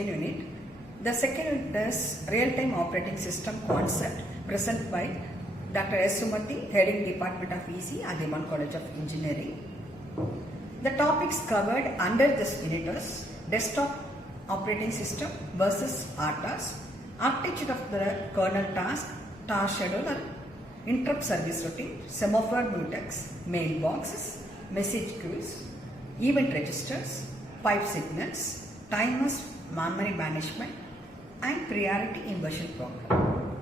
second unit. The second unit is Real-Time Operating System Concept, presented by Dr.S.Sumathi, heading Department of Ece, Adiman College of Engineering. The topics covered under this unit is Desktop Operating System versus RTOS, Architecture of the Kernel Task, Task Scheduler, Interrupt Service Routine, Semaphore Mutex, Mailboxes, Message Queues, Event Registers, Pipe Signals, Timers, Memory Management, and Priority Inversion Program.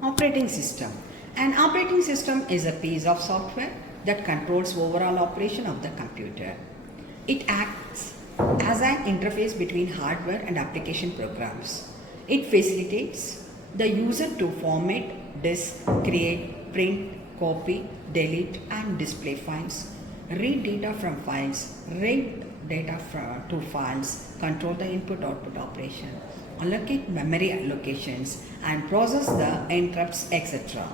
Operating System. An operating system is a piece of software that controls overall operation of the computer. It acts as an interface between hardware and application programs. It facilitates the user to format, disk, create, print, copy, delete and display files, read data from files, read data to files, control the input-output operation, allocate memory allocations and process the interrupts, etc.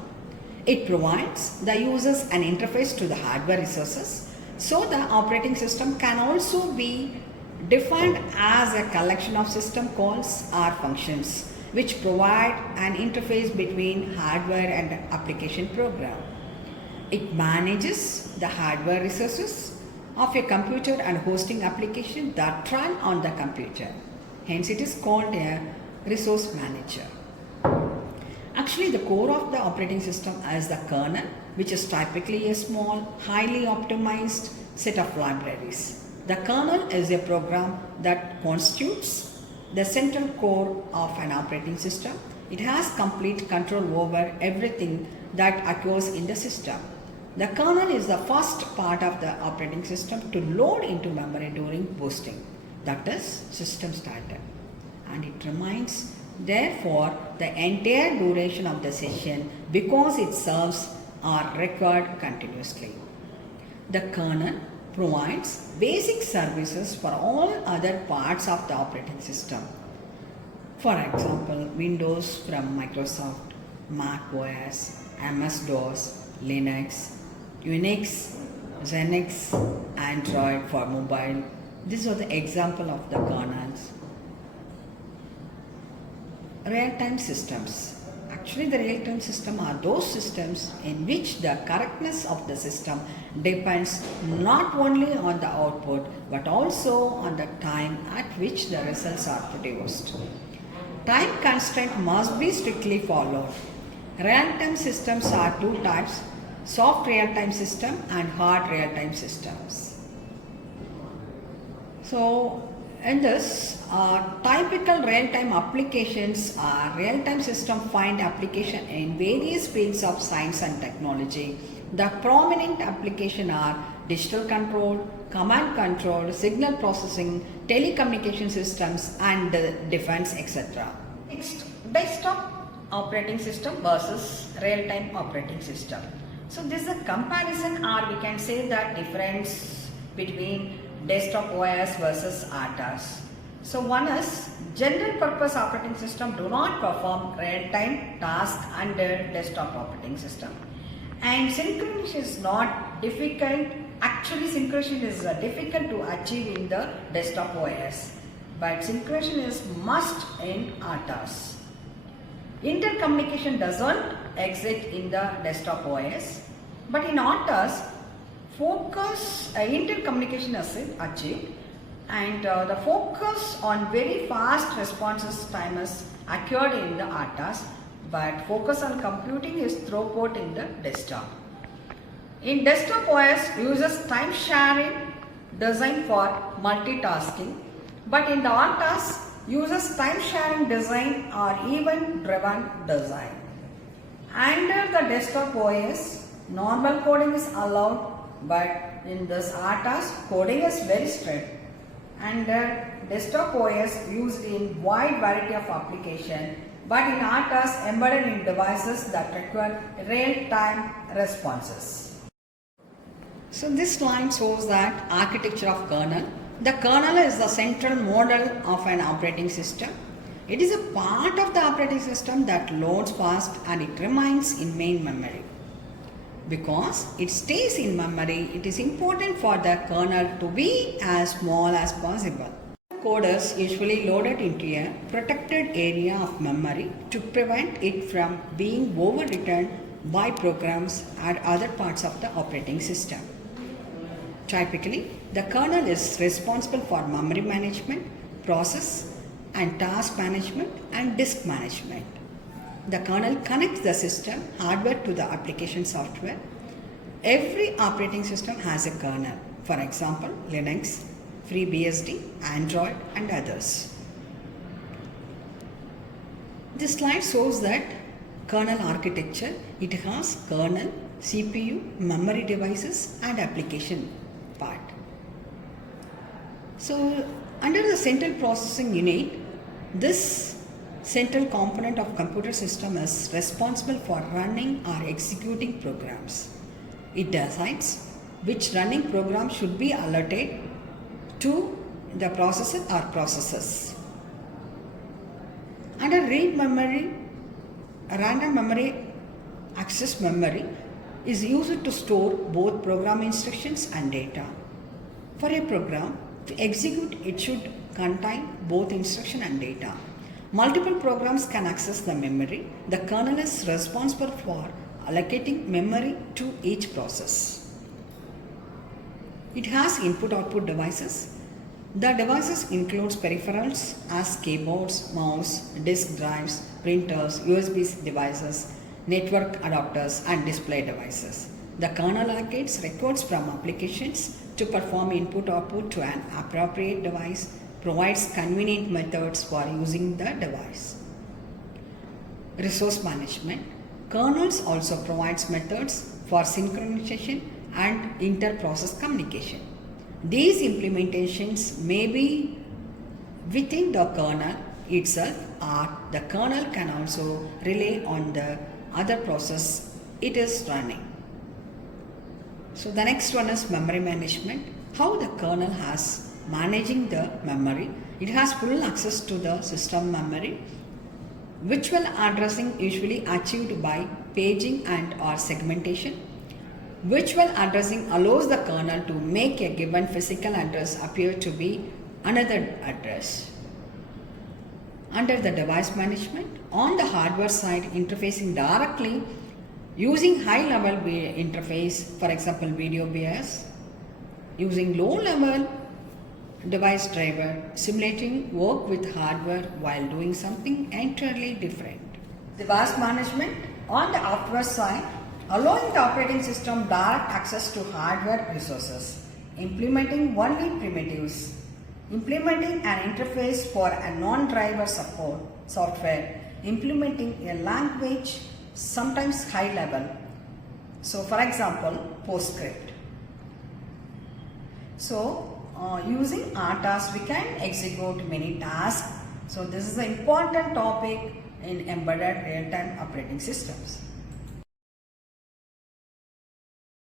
It provides the users an interface to the hardware resources, so the operating system can also be defined as a collection of system calls or functions which provide an interface between hardware and application program. It manages the hardware resources of a computer and hosting application that run on the computer. Hence it is called a resource manager. Actually, the core of the operating system is the kernel, which is typically a small, highly optimized set of libraries. The kernel is a program that constitutes the central core of an operating system. It has complete control over everything that occurs in the system. The kernel is the first part of the operating system to load into memory during boosting, that is system startup, and it remains therefore the entire duration of the session because its serves are required continuously. The kernel provides basic services for all other parts of the operating system. For example, Windows from Microsoft, Mac OS, MS-DOS, Linux, Unix, Xenix, Android for mobile. These are the example of the kernels. Real-time systems. Actually, the real-time system are those systems in which the correctness of the system depends not only on the output but also on the time at which the results are produced. Time constraint must be strictly followed. Real-time systems are two types: soft real-time system and hard real-time systems. So, in this, typical real-time applications are real-time system find application in various fields of science and technology. The prominent applications are digital control, command control, signal processing, telecommunication systems and defense, etc. Next, desktop operating system versus real-time operating system. So this is a comparison, or we can say that difference between desktop OS versus RTOS. So one is general purpose operating system do not perform real-time task under desktop operating system, and synchronization is not difficult. Actually, synchronization is difficult to achieve in the desktop OS, but synchronization is must in RTOS. Intercommunication doesn't exist in the desktop OS, but in RTOS focus intercommunication is achieved, and the focus on very fast responses time is occurred in the RTOS, but focus on computing is throughput in the desktop. In desktop OS uses time sharing designed for multitasking, but in the RTOS uses time sharing design or event driven design. Under the desktop OS, normal coding is allowed, but in this RTOS coding is very strict. Under desktop OS used in wide variety of application, but in RTOS embedded in devices that require real-time responses. So this slide shows that architecture of kernel. The kernel is the central model of an operating system. It is a part of the operating system that loads fast and it remains in main memory. Because it stays in memory, it is important for the kernel to be as small as possible. code is usually loaded into a protected area of memory to prevent it from being overwritten by programs and other parts of the operating system. Typically, the kernel is responsible for memory management, process and task management and disk management. The kernel connects the system hardware to the application software. Every operating system has a kernel. For example, Linux, FreeBSD, Android and others. This slide shows that kernel architecture. It has kernel, CPU, memory devices and application part. So under the central processing unit, this central component of computer system is responsible for running or executing programs. It decides which running program should be alerted to the processor or processors. Under read memory, random memory access memory is used to store both program instructions and data. For a program to execute, it should contain both instruction and data. Multiple programs can access the memory. The kernel is responsible for allocating memory to each process. It has input-output devices. The devices includes peripherals as keyboards, mouse, disk drives, printers, USB devices, network adapters and display devices. The kernel allocates records from applications to perform input-output to an appropriate device, provides convenient methods for using the device. Resource management. Kernels also provides methods for synchronization and inter-process communication. These implementations may be within the kernel itself, or the kernel can also rely on the other process it is running. So the next one is memory management. How the kernel has managing the memory. It has full access to the system memory. Virtual addressing usually achieved by paging and or segmentation. Virtual addressing allows the kernel to make a given physical address appear to be another address. Under the device management, on the hardware side, interfacing directly using high-level interface, for example, video BIOS, using low-level device driver, simulating work with hardware while doing something entirely different. Device management, on the hardware side, allowing the operating system direct access to hardware resources, implementing only primitives, implementing an interface for a non-driver support software, implementing a language, sometimes high level. So for example, PostScript. So using RTAS, we can execute many tasks. So this is an important topic in embedded real-time operating systems.